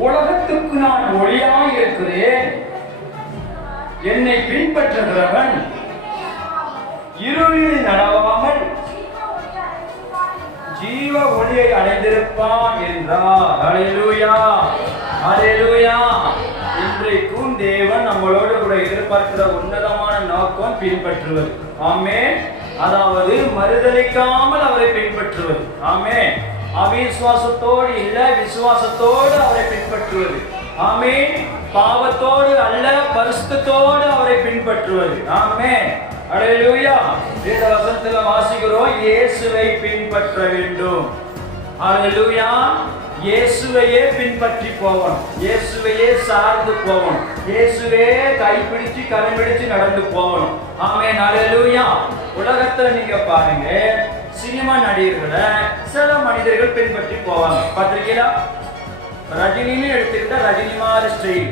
உலகத்துக்கு நான் ஒளியாக இருக்கிறேன். என்னை பின்பற்றுகிறவன் இருளில் நடவாமல் ஜீவ ஒளியை அடைந்திருப்பான் என்றார். அலையலூயா அலையலூயா இன்றைக்கும் தேவன் நம்மளோடு கூட எதிர்பார்க்கிற உன்னதமான நோக்கம் பின்பற்றுவது. ஆமே அதாவது மறுதளிக்காமல் அவரை பின்பற்றுவது. ஆமே அவிசுவாசத்தோடு இல்ல விசுவாசத்தோடு அவரை பின்பற்றுவது. ஆமீன். பாவத்தோடு அல்ல பரிசுத்தோடு அவரை பின்பற்றுவது. ஆமென். அடையலூயா வேத வசனத்துல வாசிக்கிறோம் இயேசுவை பின்பற்ற வேண்டும். அடையலூயா இயேசுவையே பின்பற்றி போகணும். இயேசுவையே சார்ந்து போகணும். இயேசுவே கைப்பிடிச்சு கரம் பிடிச்சு நடந்து போகணும். ஆமே அடையலூயா உலகத்துல நீங்க பாருங்க சினிமா நடிகர்களை சில மனிதர்கள் பின்பற்றி போவாங்க. பார்த்திருக்கீங்களா? ரஜினின்னு எடுத்துக்கிட்ட ரஜினி மாதிரி ஸ்டைல்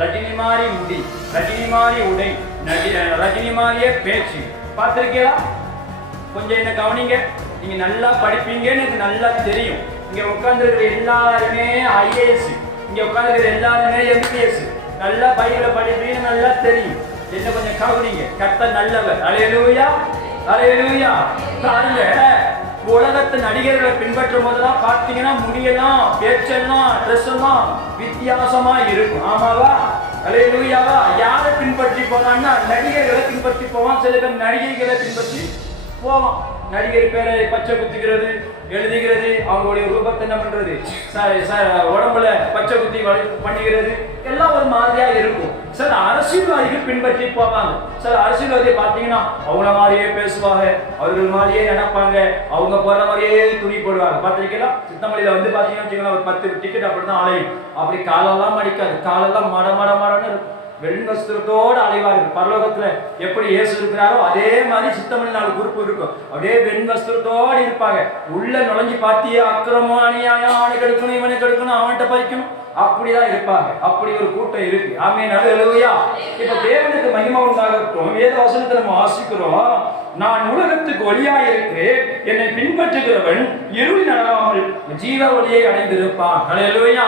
ரஜினி மாதிரி முடி ரஜினி மாதிரி உடை நடி ரஜினி மாதிரியே பேச்சு. பார்த்துருக்கீங்களா? கொஞ்சம் என்ன கவனிங்க. நீங்க நல்லா படிப்பீங்கன்னு எனக்கு நல்லா தெரியும். இங்க உட்காந்துருக்கிற எல்லாருமே ஐஏஎஸ் இங்க உட்காந்துருக்கிற எல்லாருமே எம்பிஎஸ் நல்லா பையில படிப்பீங்கன்னு நல்லா தெரியும். என்ன கொஞ்சம் கவனிங்க. கத்த நல்லவர். அலையலூயா அலையலூயா பாருங்க உலகத்து நடிகர்களை பின்பற்றும் போதெல்லாம் பார்த்தீங்கன்னா முடியெல்லாம் பேச்செல்லாம் ட்ரெஸ் எல்லாம் வித்தியாசமா இருக்கும். ஆமாவா? அலையலூயாவா? யாரை பின்பற்றி போனான்னா நடிகர்களை பின்பற்றி போவான். சில பேர் நடிகைகளை பின்பற்றி போவான். நடிகர் பேரை பச்சை குத்திக்கிறது எழுதுகிறது அவங்களுடைய ரூபத்தை என்ன பண்றது? ச- சார் உடம்புல பண்ணுகிறது. எல்லாம் ஒரு மாதிரியா இருக்கும். சில அரசியல்வாதிகள் பின்பற்றி போவாங்க. சில அரசியல்வாதி பார்த்தீங்கன்னா அவங்கள மாதிரியே பேசுவாங்க. அவர்கள் மாதிரியே நினைப்பாங்க. அவங்க போற மாதிரியே துணி போடுவாங்க. பார்த்திருக்கீங்களா? சித்தமல்லியில வந்து பார்த்தீங்கன்னா வச்சுக்கோங்களேன், ஒரு பத்து டிக்கெட் அப்படிதான் அலையும் அப்படி காலெல்லாம் மடிக்காது காலெல்லாம் மட மட மடன்னு இருக்கும். வெண் வஸ்திரத்தோடு உலகத்துல எப்படி இயேசு இருக்கிறாரோ அதே மாதிரி சித்தமணி நாலு குரூப் இருக்கும். அப்படியே வெண் வஸ்திரத்தோடு இருப்பாங்க. உள்ள நுழைஞ்சு பார்த்தியே அக்கிரமம் அநியாயம் அவனை கெடுக்கணும் இவனை கெடுக்கணும் அவன்கிட்ட பறிக்கணும். அப்படிதான் இருப்பாங்க. அப்படி ஒரு கூட்டம் இருக்கு. ஆமே நடுவயா இப்ப தேவனுக்கு மகிமை உண்டாகட்டும். வேத வசனத்தை நம்ம வாசிக்கிறோம்? நான் உலகத்துக்கு ஒளியா இருக்கு என்னை பின்பற்றுகிறவன் இருள் நடவாமல் ஜீவ ஒளியை அடைந்திருப்பான். நடுவயா